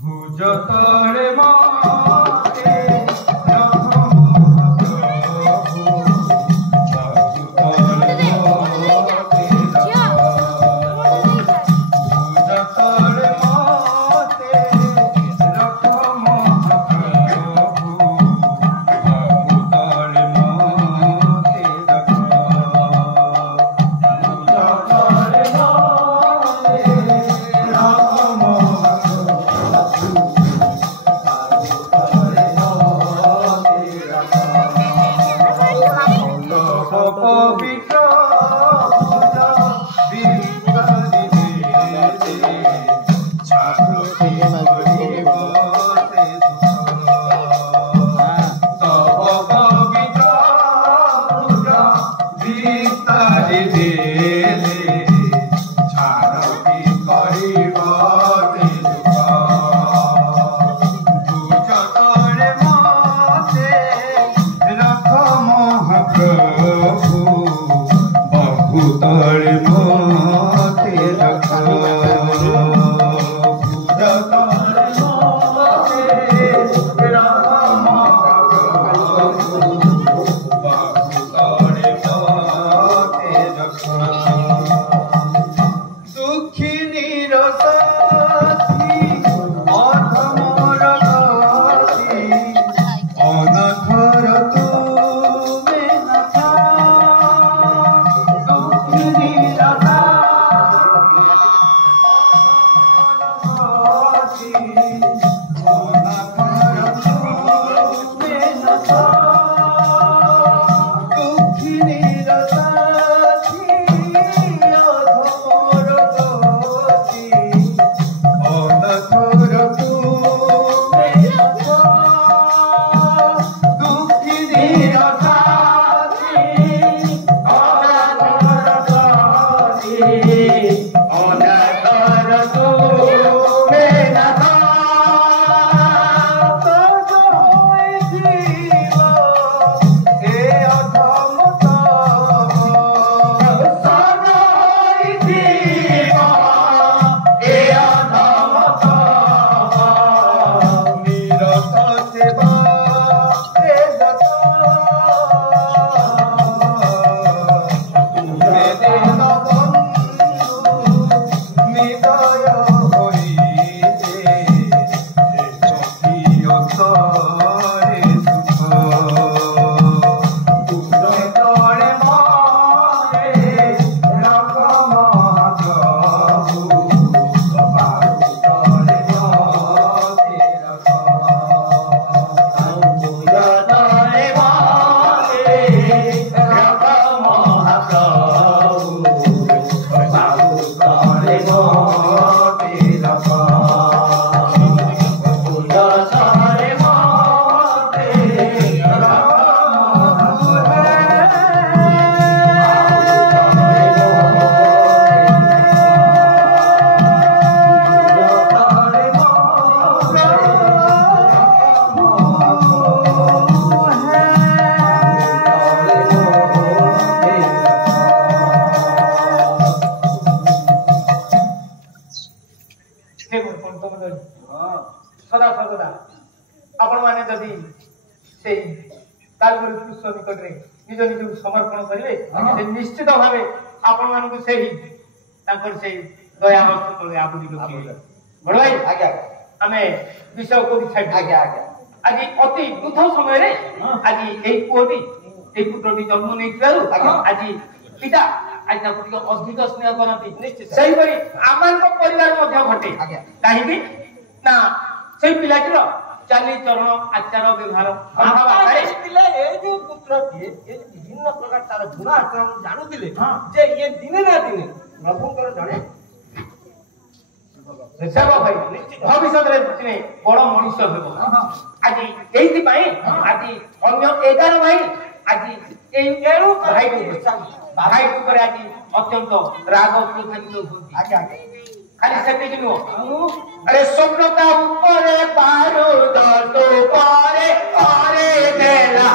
ভুজ তলে মাতে सदा सर्वदा आपण माने जदि से कालगुरु कृष्ण निकट रे निज निज समर्पण करिवे से निश्चित भावे आपण मान को सेही तांकर से दया हस्त तले आबुदी लोकी बड़ भाई आज्ञा हमें विषय को छाड़ आज्ञा आज्ञा आज अति दुख समय रे आज एई पुओटी एई पुत्रटी जन्म नेइत्रालु आज पिता आज ताको अधिक स्नेह करती निश्चित सही करी आमान को परिवार मध्य घटे आज्ञा काहे कि ना से पिलाटीर चाली चरण आचार व्यवहार पिला ए जो पुत्र के ए विभिन्न प्रकार तार गुण आचरण जानू दिले जे ये दिने ना दिने प्रभुकर जणे सेवा भाई निश्चित भविष्य रे दिने बड़ मनुष्य हेबो आज एही पई आज अन्य 11 भाई आज ए एळु भाई भाई ऊपर आज अत्यंत राग प्रभावित होती आगे आगे खाली सेटिंग नो अरे स्वप्न का ऊपर बारूद तो पारे पारे देला